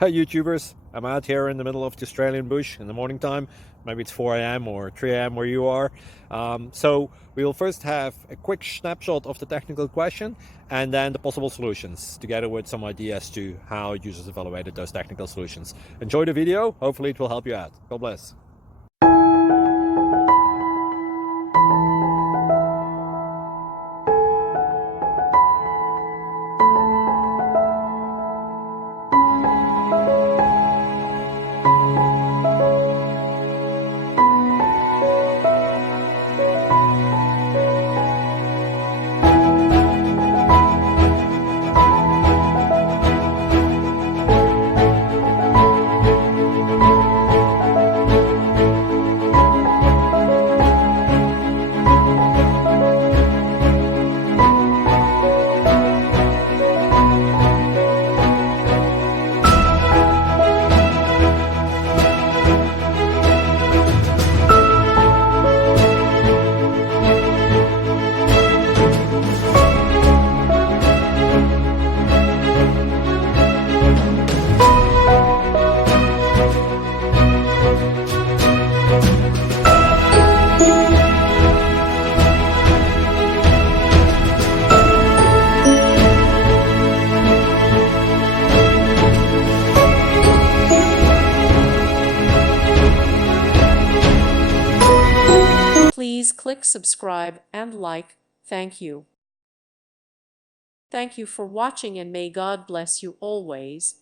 Hi YouTubers, I'm out here in the middle of the Australian bush in the morning time. Maybe it's 4 a.m. or 3 a.m. where you are. So we will first have a quick snapshot of the technical question and then the possible solutions, together with some ideas to how users evaluated those technical solutions. Enjoy the video, hopefully it will help you out. God bless. Please click subscribe and like. Thank you. Thank you for watching and may God bless you always.